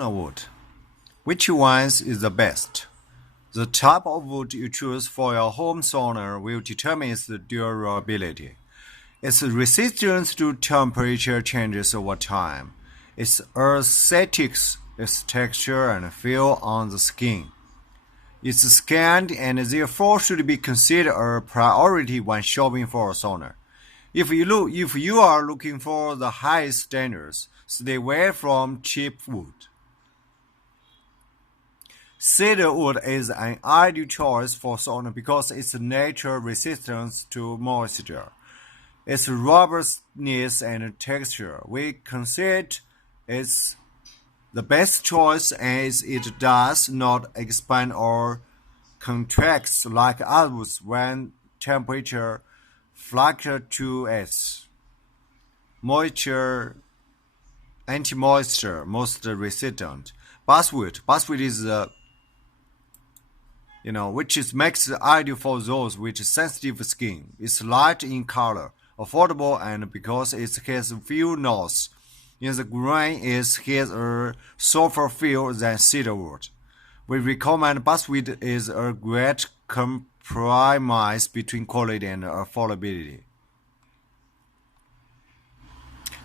Sauna wood. Which one is the best? The type of wood you choose for your home sauna will determine its durability, its resistance to temperature changes over time, its aesthetics, its texture and feel on the skin. It's scanned and therefore should be considered a priority when shopping for a sauna. If you are looking for the highest standards, stay away from cheap wood. Cedar wood is an ideal choice for sauna because its natural resistance to moisture, its robustness and texture. We consider it the best choice as it does not expand or contract like others when temperature fluctuates. Moisture, anti-moisture, most resistant. Basswood is which makes it ideal for those with sensitive skin. It's light in color, affordable, and because it has few knots in the grain, it has a softer feel than cedar wood. We recommend basswood is a great compromise between quality and affordability.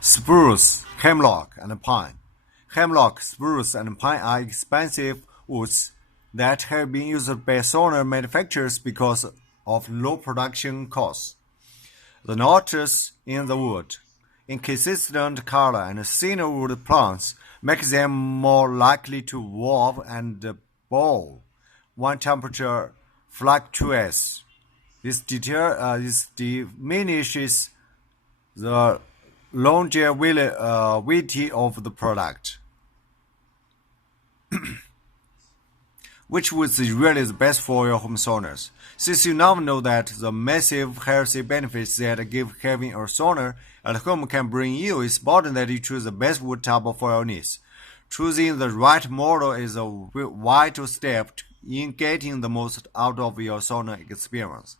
Spruce, hemlock, and pine. Hemlock, spruce, and pine are expensive woods that have been used by sauna manufacturers because of low production costs. The notes in the wood, inconsistent color, and thinner wood plants make them more likely to warp and bow when temperature fluctuates. This diminishes the longevity of the product. Which wood is really the best for your home saunas? Since you now know that the massive healthy benefits that having a sauna at home can bring you, it's important that you choose the best wood type for your needs. Choosing the right model is a vital step in getting the most out of your sauna experience.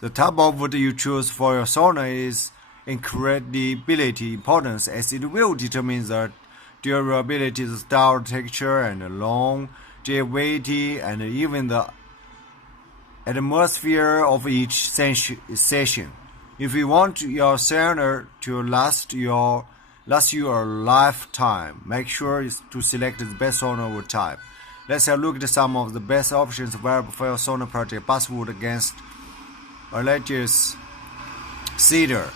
The type of wood you choose for your sauna is incredibly important as it will determine the durability, the style, texture, and longevity, and even the atmosphere of each session. If you want your sauna to last you a lifetime, make sure to select the best sauna wood type. Let's have a look at some of the best options available for your sauna project. Basswood against allegiance, cedar.